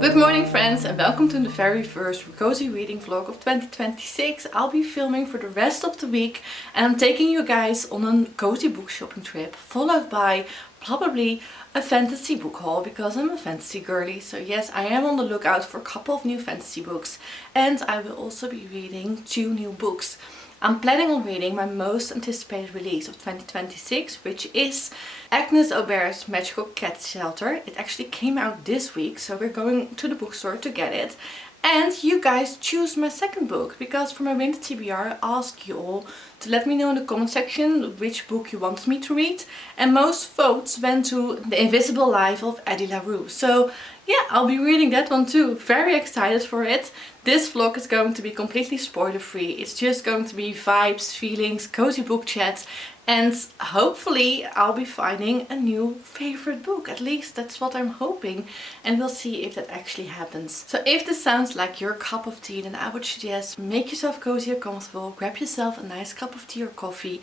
Good morning friends and welcome to the very first cozy reading vlog of 2026. I'll be filming for the rest of the week and I'm taking you guys on a cozy book shopping trip followed by probably a fantasy book haul because I'm a fantasy girly. So yes, I am on the lookout for a couple of new fantasy books and I will also be reading 2 new books. I'm planning on reading my most anticipated release of 2026, which is Agnes Aubert's Magical Cat Shelter. It actually came out this week, so we're going to the bookstore to get it. And you guys choose my second book, because for my winter TBR I asked you all to let me know in the comment section which book you wanted me to read. And most votes went to The Invisible Life of Addie Larue. So yeah, I'll be reading that one too. Very excited for it. This vlog is going to be completely spoiler free. It's just going to be vibes, feelings, cozy book chats. And hopefully I'll be finding a new favorite book. At least that's what I'm hoping. And we'll see if that actually happens. So if this sounds like your cup of tea, then I would suggest make yourself cozy or comfortable. Grab yourself a nice cup of tea or coffee.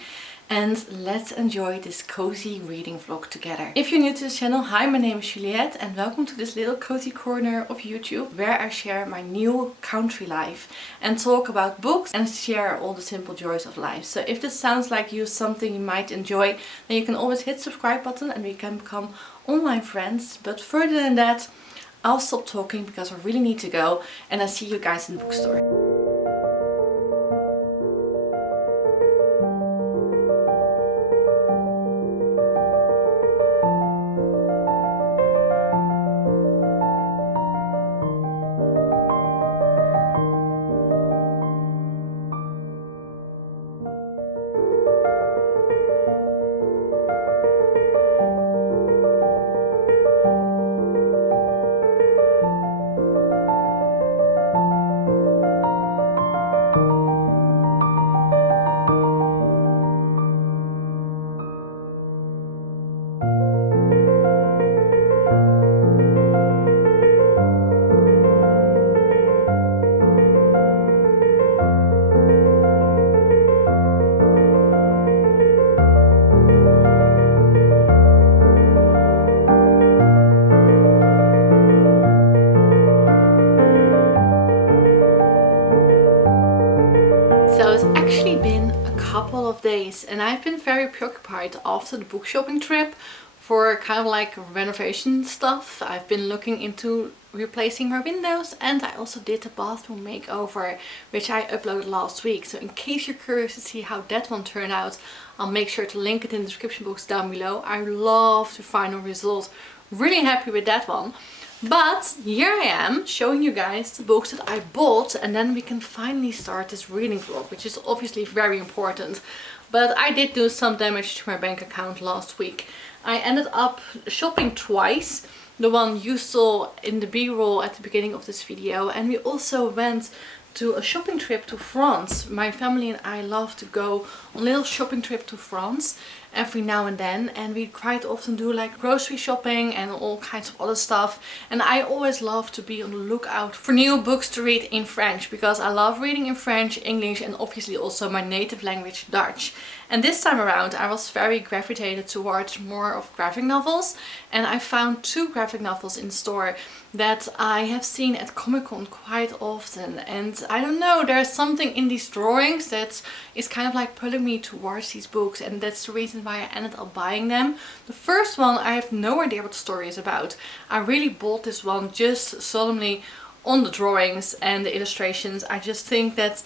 And let's enjoy this cozy reading vlog together. If you're new to this channel, hi, my name is Juliette and welcome to this little cozy corner of YouTube where I share my new country life and talk about books and share all the simple joys of life. So if this sounds like you something you might enjoy, then you can always hit the subscribe button and we can become online friends. But further than that, I'll stop talking because I really need to go and I'll see you guys in the bookstore. So it's actually been a couple of days and I've been very preoccupied after the book shopping trip for kind of like renovation stuff. I've been looking into replacing my windows and I also did a bathroom makeover which I uploaded last week. So in case you're curious to see how that one turned out, I'll make sure to link it in the description box down below. I love the final result. Really happy with that one. But here I am showing you guys the books that I bought and then we can finally start this reading vlog, which is obviously very important. But I did do some damage to my bank account last week. I ended up shopping twice. The one you saw in the B-roll at the beginning of this video, and we also went to a shopping trip to France. My family and I love to go on a little shopping trip to France every now and then, and we quite often do like grocery shopping and all kinds of other stuff. And I always love to be on the lookout for new books to read in French because I love reading in French, English and obviously also my native language Dutch. And this time around I was very gravitated towards more of graphic novels, and I found 2 graphic novels in store that I have seen at Comic-Con quite often. And I don't know, there's something in these drawings that is kind of like pulling me towards these books, and that's the reason why I ended up buying them. The first one, I have no idea what the story is about. I really bought this one just solemnly on the drawings and the illustrations. I just think that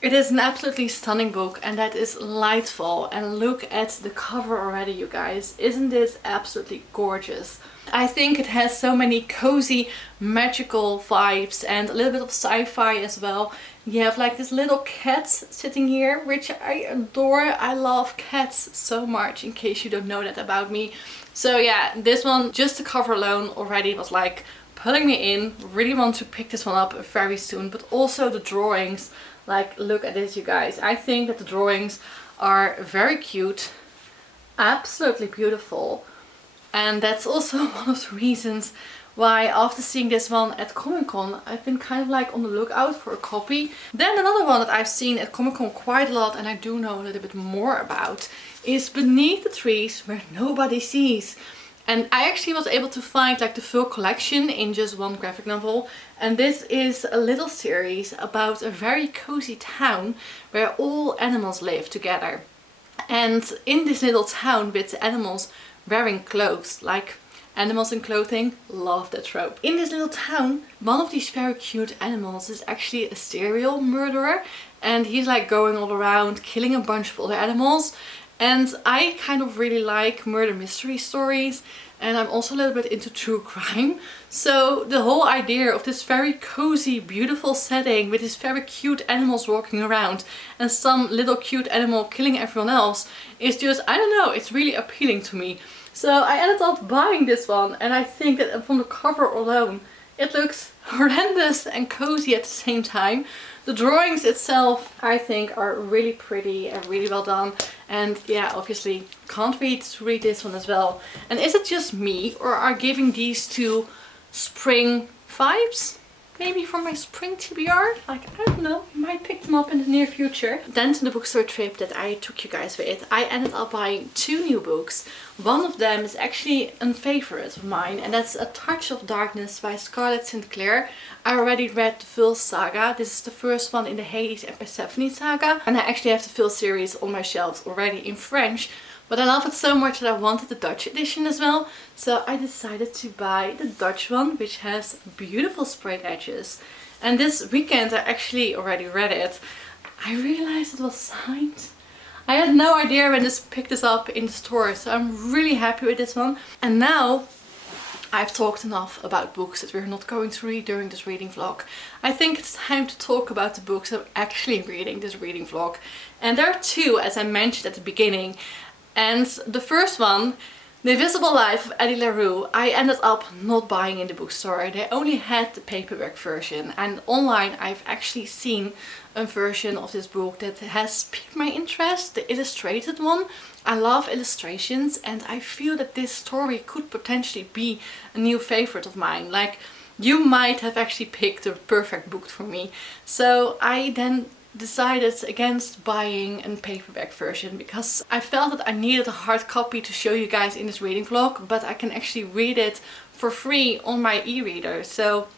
it is an absolutely stunning book and that is Lightfall. And look at the cover already, you guys. Isn't this absolutely gorgeous? I think it has so many cozy magical vibes and a little bit of sci-fi as well. You have like this little cat sitting here, which I adore. I love cats so much, in case you don't know that about me. So yeah, this one, just the cover alone already was like pulling me in. Really want to pick this one up very soon, but also the drawings. Like, look at this, you guys. I think that the drawings are very cute, absolutely beautiful. And that's also one of the reasons why after seeing this one at Comic-Con, I've been kind of like on the lookout for a copy. Then another one that I've seen at Comic-Con quite a lot and I do know a little bit more about is Beneath the Trees Where Nobody Sees. And I actually was able to find like the full collection in just one graphic novel. And this is a little series about a very cozy town where all animals live together. And in this little town with animals wearing clothes, like animals in clothing, love that trope. In this little town, one of these very cute animals is actually a serial murderer. And he's like going all around killing a bunch of other animals. And I kind of really like murder mystery stories. And I'm also a little bit into true crime. So the whole idea of this very cozy, beautiful setting with these very cute animals walking around and some little cute animal killing everyone else is just, I don't know, it's really appealing to me. So I ended up buying this one, and I think that from the cover alone it looks horrendous and cozy at the same time. The drawings itself I think are really pretty and really well done. And yeah, obviously can't wait to read this one as well. And is it just me, or are giving these two spring vibes? Maybe for my spring TBR? Like, I don't know, I might pick them up in the near future. Then to the bookstore trip that I took you guys with, I ended up buying 2 new books. One of them is actually a favorite of mine, and that's A Touch of Darkness by Scarlett St. Clair. I already read the full saga. This is the first one in the Hades and Persephone saga. And I actually have the full series on my shelves already in French. But I love it so much that I wanted the Dutch edition as well. So I decided to buy the Dutch one, which has beautiful sprayed edges. And this weekend I actually already read it. I realized it was signed. I had no idea when I picked this up in the store. So I'm really happy with this one. And now I've talked enough about books that we're not going to read during this reading vlog. I think it's time to talk about the books I'm actually reading this reading vlog. And there are 2, as I mentioned at the beginning. And the first one, The Invisible Life of Addie Larue, I ended up not buying in the bookstore. They only had the paperback version, and online I've actually seen a version of this book that has piqued my interest, the illustrated one. I love illustrations, and I feel that this story could potentially be a new favorite of mine. Like, you might have actually picked the perfect book for me. So I then decided against buying a paperback version because I felt that I needed a hard copy to show you guys in this reading vlog, but I can actually read it for free on my e-reader. So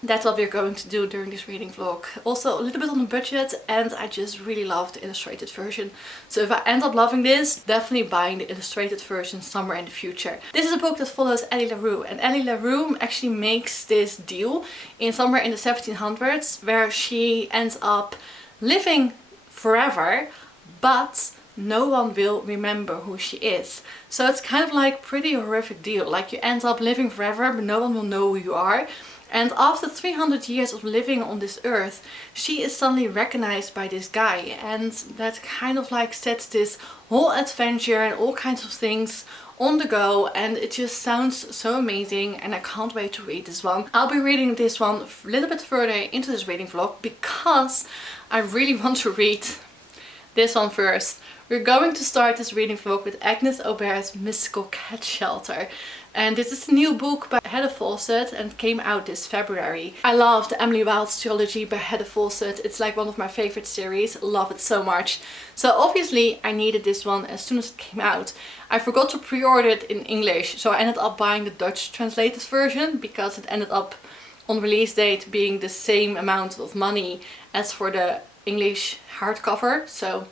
that's what we're going to do during this reading vlog. Also a little bit on the budget, and I just really love the illustrated version. So if I end up loving this, definitely buying the illustrated version somewhere in the future. This is a book that follows Addie Larue, and Addie Larue actually makes this deal in somewhere in the 1700s where she ends up living forever, but no one will remember who she is. So it's kind of like pretty horrific deal. Like, you end up living forever, but no one will know who you are. And after 300 years of living on this earth, she is suddenly recognized by this guy. And that kind of like sets this whole adventure and all kinds of things on the go, and it just sounds so amazing, and I can't wait to read this one. I'll be reading this one a little bit further into this reading vlog because I really want to read this one first. We're going to start this reading vlog with Agnes Aubert's Mystical Cat Shelter. And this is a new book by Heather Fawcett and came out this February. I love the Emily Wilde's trilogy by Heather Fawcett. It's like one of my favorite series. Love it so much. So obviously I needed this one as soon as it came out. I forgot to pre-order it in English, so I ended up buying the Dutch translated version because it ended up on release date being the same amount of money as for the English hardcover. So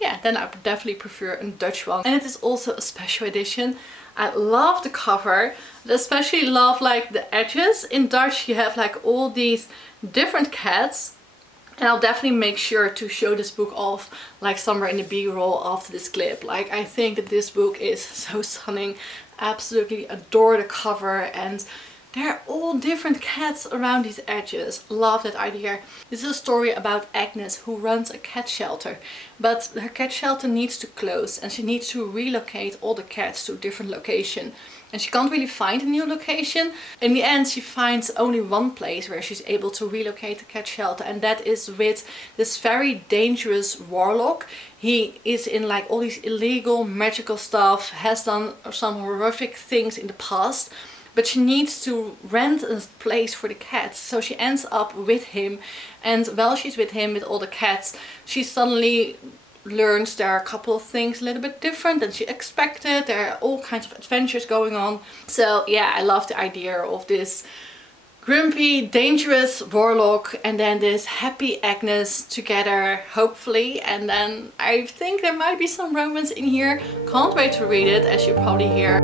yeah, then I would definitely prefer a Dutch one. And it is also a special edition. I love the cover, but especially love like the edges. In Dutch you have like all these different cats. And I'll definitely make sure to show this book off like somewhere in the B-roll after this clip. Like, I think that this book is so stunning. Absolutely adore the cover, and they're all different cats around these edges. Love that idea. This is a story about Agnes, who runs a cat shelter. But her cat shelter needs to close, and she needs to relocate all the cats to a different location. And she can't really find a new location. In the end, she finds only one place where she's able to relocate the cat shelter, and that is with this very dangerous warlock. He is in like all these illegal magical stuff, has done some horrific things in the past. But she needs to rent a place for the cats, so she ends up with him. And while she's with him, with all the cats, she suddenly learns there are a couple of things a little bit different than she expected. There are all kinds of adventures going on. So yeah, I love the idea of this grumpy, dangerous warlock and then this happy Agnes together, hopefully. And then I think there might be some romance in here. Can't wait to read it, as you probably hear.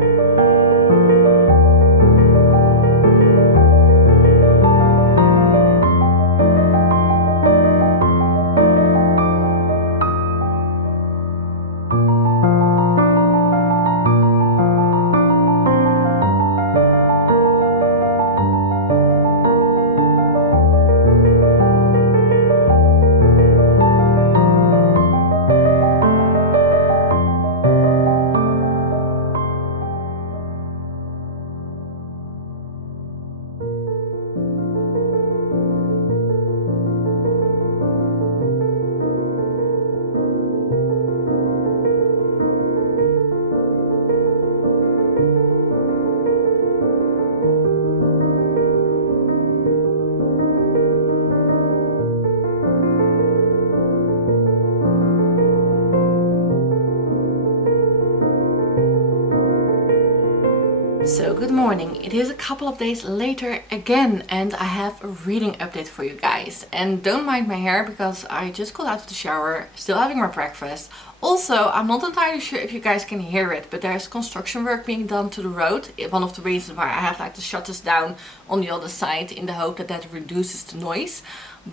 So good morning. It is a couple of days later again and I have a reading update for you guys. And don't mind my hair because I just got out of the shower, still having my breakfast. Also, I'm not entirely sure if you guys can hear it, but there's construction work being done to the road. One of the reasons why I have like the shutters down on the other side in the hope that that reduces the noise.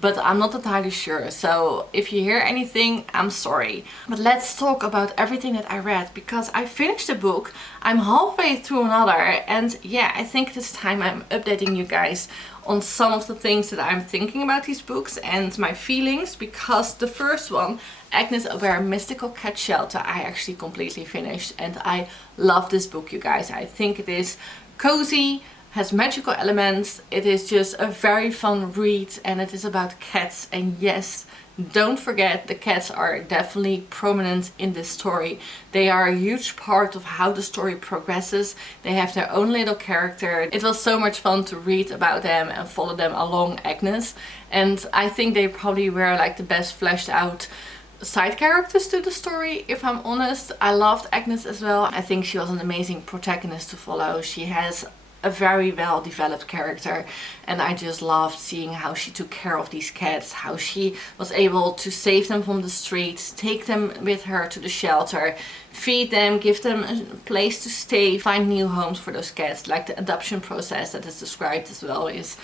But I'm not entirely sure, so if you hear anything, I'm sorry. But let's talk about everything that I read, because I finished the book, I'm halfway through another, and yeah, I think this time I'm updating you guys on some of the things that I'm thinking about these books and my feelings, because the first one, Agnes Aubert Mystical Cat Shelter, I actually completely finished, and I love this book, you guys. I think it is cozy, has magical elements, it is just a very fun read, and it is about cats. And yes, don't forget, the cats are definitely prominent in this story. They are a huge part of how the story progresses. They have their own little character. It was so much fun to read about them and follow them along Agnes, and I think they probably were like the best fleshed out side characters to the story, if I'm honest. I loved Agnes as well. I think she was an amazing protagonist to follow. She has a very well developed character, and I just loved seeing how she took care of these cats, how she was able to save them from the streets, take them with her to the shelter, feed them, give them a place to stay, find new homes for those cats. Like the adoption process that is described as well is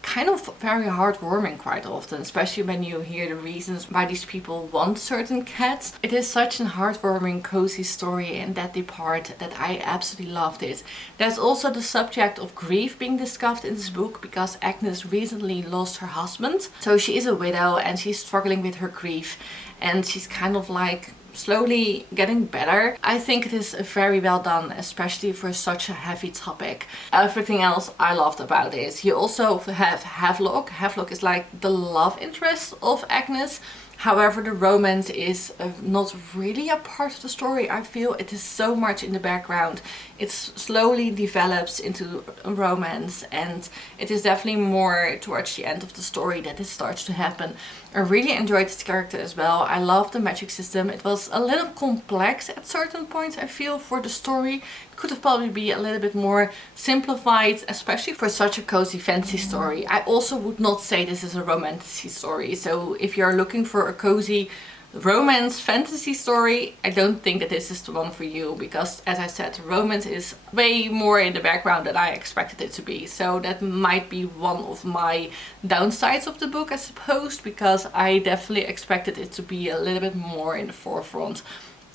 kind of very heartwarming quite often, especially when you hear the reasons why these people want certain cats. It is such a heartwarming, cozy story in that part that I absolutely loved it. There's also the subject of grief being discussed in this book, because Agnes recently lost her husband. So she is a widow and she's struggling with her grief, and she's kind of like slowly getting better. I think it is very well done, especially for such a heavy topic. Everything else I loved about it. You also have Havelock. Havelock is like the love interest of Agnes. However, the romance is not really a part of the story. I feel it is so much in the background. It slowly develops into a romance, and it is definitely more towards the end of the story that it starts to happen. I really enjoyed this character as well. I love the magic system. It was a little complex at certain points, I feel, for the story. It could have probably been a little bit more simplified, especially for such a cozy fantasy story. I also would not say this is a romantic story. So if you're looking for a cozy romance fantasy story, I don't think that this is the one for you, because as I said, romance is way more in the background than I expected it to be. So that might be one of my downsides of the book, I suppose, because I definitely expected it to be a little bit more in the forefront.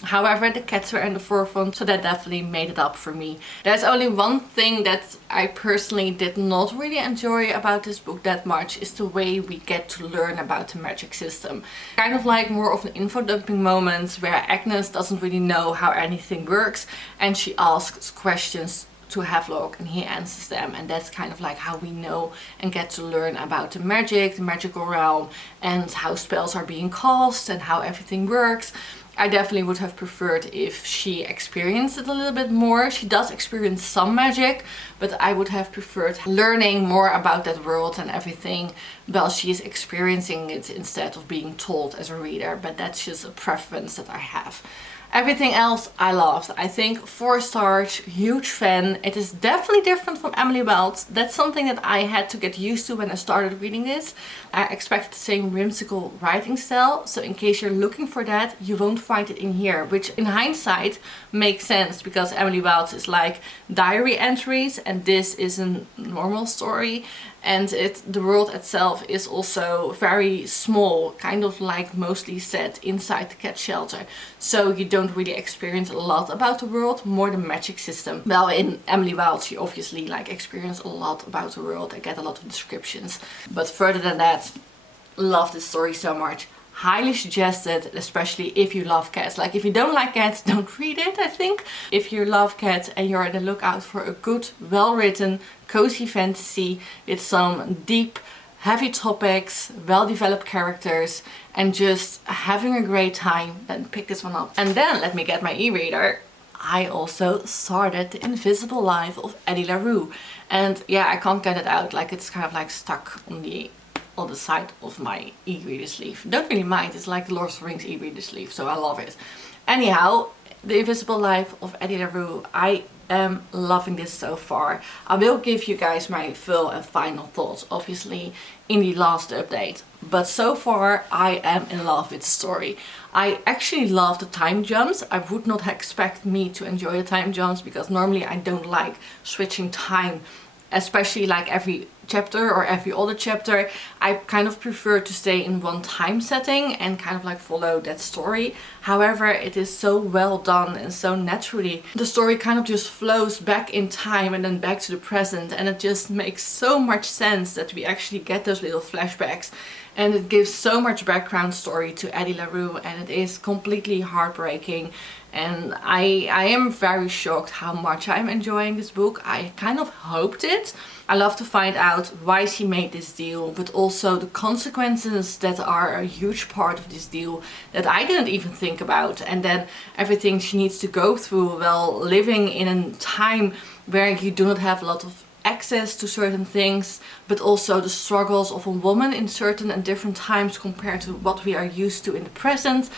However, the cats were in the forefront, so that definitely made it up for me. There's only one thing that I personally did not really enjoy about this book that much, is the way we get to learn about the magic system. Kind of like more of an info dumping moment where Agnes doesn't really know how anything works, and she asks questions to Havelock and he answers them, and that's kind of like how we know and get to learn about the magic, the magical realm, and how spells are being cast and how everything works. I definitely would have preferred if she experienced it a little bit more. She does experience some magic, but I would have preferred learning more about that world and everything while she is experiencing it instead of being told as a reader. But that's just a preference that I have. Everything else I loved. I think 4 stars, huge fan. It is definitely different from Emily Wells. That's something that I had to get used to when I started reading this. I expected the same whimsical writing style, so in case you're looking for that, you won't find it in here, which in hindsight makes sense because Emily Wells is like diary entries and this is a normal story. And the world itself is also very small, kind of like mostly set inside the cat shelter. So you don't really experience a lot about the world, more the magic system. Well, in Emily Wells you obviously like experience a lot about the world and get a lot of descriptions. But further than that, love this story so much. Highly suggested, especially if you love cats. Like if you don't like cats, don't read it, I think. If you love cats and you're on the lookout for a good, well-written, cozy fantasy with some deep, heavy topics, well-developed characters, and just having a great time, then pick this one up. And then let me get my e-reader. I also started The Invisible Life of Addie Larue. And yeah, I can't get it out. Like it's kind of like stuck on the side of my e-reader sleeve. Don't really mind, it's like the Lord of the Rings e-reader sleeve, so I love it. Anyhow, The Invisible Life of Addie Larue. I am loving this so far. I will give you guys my full and final thoughts, obviously, in the last update. But so far, I am in love with the story. I actually love the time jumps. I would not expect me to enjoy the time jumps because normally I don't like switching time, especially like every chapter or every other chapter. I kind of prefer to stay in one time setting and kind of like follow that story. However, it is so well done and so naturally. The story kind of just flows back in time and then back to the present, and it just makes so much sense that we actually get those little flashbacks. And it gives so much background story to Addie Larue, and it is completely heartbreaking. And I am very shocked how much I'm enjoying this book. I kind of hoped it. I love to find out why she made this deal, but also the consequences that are a huge part of this deal that I didn't even think about. And then everything she needs to go through while living in a time where you do not have a lot of access to certain things, but also the struggles of a woman in certain and different times compared to what we are used to in the present.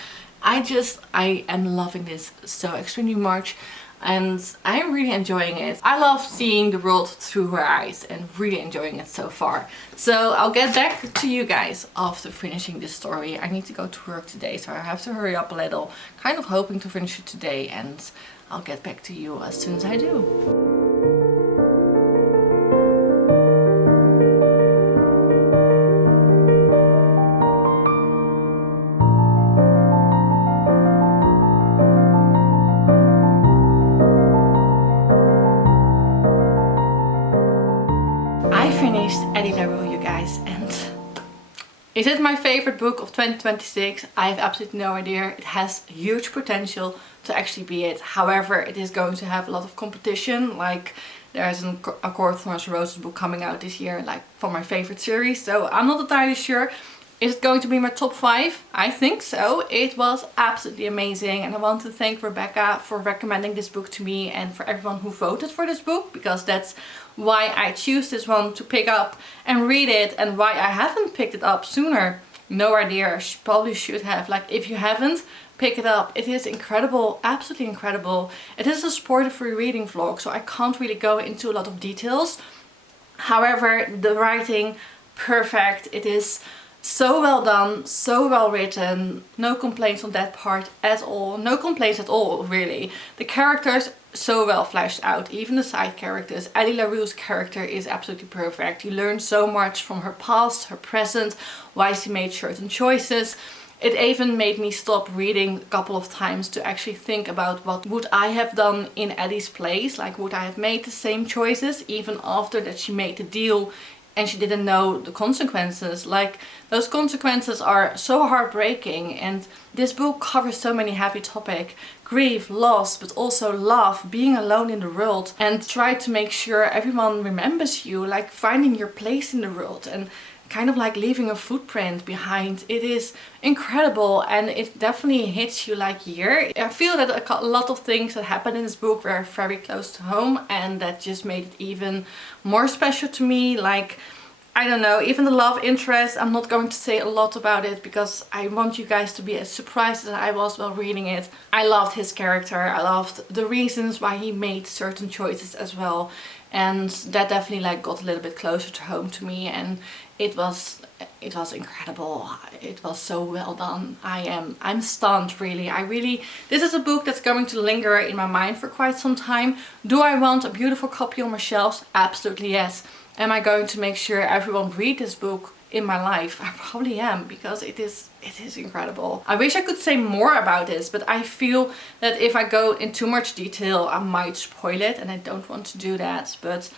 I am loving this so extremely much, and I'm really enjoying it. I love seeing the world through her eyes and really enjoying it so far. So I'll get back to you guys after finishing this story. I need to go to work today, so I have to hurry up a little. Kind of hoping to finish it today, and I'll get back to you as soon as I do. Addie Larue, you guys, and is it my favorite book of 2026? I have absolutely no idea. It has huge potential to actually be it. However, it is going to have a lot of competition. Like there's A Court of Thorns and Roses book coming out this year, like for my favorite series. So I'm not entirely sure. Is it going to be my top 5? I think so. It was absolutely amazing, and I want to thank Rebecca for recommending this book to me and for everyone who voted for this book, because that's why I choose this one to pick up and read it, and why I haven't picked it up sooner. No idea, probably should have. Like, if you haven't, pick it up. It is incredible, absolutely incredible. It is a spoiler-free reading vlog, so I can't really go into a lot of details. However, the writing, perfect. It is so well done, so well written. No complaints on that part at all. No complaints at all, really. The characters, so well fleshed out. Even the side characters. Addie Larue's character is absolutely perfect. You learn so much from her past, her present, why she made certain choices. It even made me stop reading a couple of times to actually think about what would I have done in Addie's place. Like, would I have made the same choices even after that she made the deal and she didn't know the consequences? Like, those consequences are so heartbreaking, and this book covers so many heavy topics: grief, loss, but also love, being alone in the world, and try to make sure everyone remembers you, like finding your place in the world. And kind of like leaving a footprint behind. It is incredible, and it definitely hits you like here. I feel that a lot of things that happened in this book were very close to home, and that just made it even more special to me. Like, I don't know, even the love interest, I'm not going to say a lot about it because I want you guys to be as surprised as I was while reading it. I loved his character, I loved the reasons why he made certain choices as well, and that definitely like got a little bit closer to home to me, and it was incredible. It was so well done. I'm stunned, really. This is a book that's going to linger in my mind for quite some time. Do I want a beautiful copy on my shelves? Absolutely yes. Am I going to make sure everyone read this book in my life? I probably am, because it is incredible. I wish I could say more about this, but I feel that if I go in too much detail, I might spoil it, and I don't want to do that. But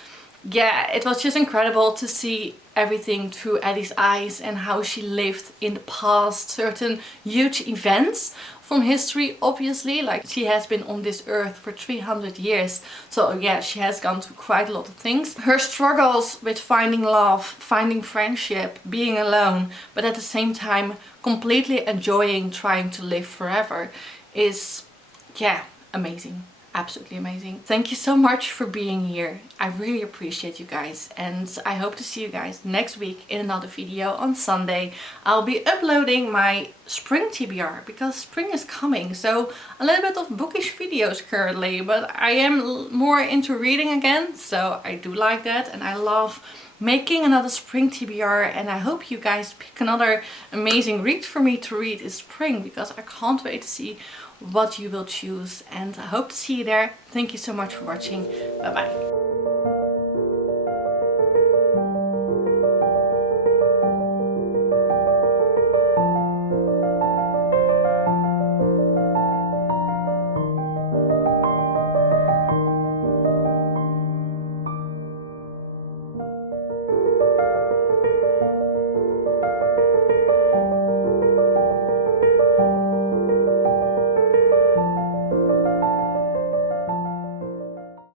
yeah, it was just incredible to see everything through Addie's eyes and how she lived in the past, certain huge events from history, obviously. Like, she has been on this earth for 300 years, so yeah, she has gone through quite a lot of things. Her struggles with finding love, finding friendship, being alone, but at the same time completely enjoying trying to live forever is, yeah, amazing. Absolutely amazing. Thank you so much for being here. I really appreciate you guys, and I hope to see you guys next week in another video on Sunday. I'll be uploading my spring TBR because spring is coming, so a little bit of bookish videos currently, but I am more into reading again, so I do like that, and I love making another spring TBR, and I hope you guys pick another amazing read for me to read in spring, because I can't wait to see what you will choose, and I hope to see you there. Thank you so much for watching. Bye bye.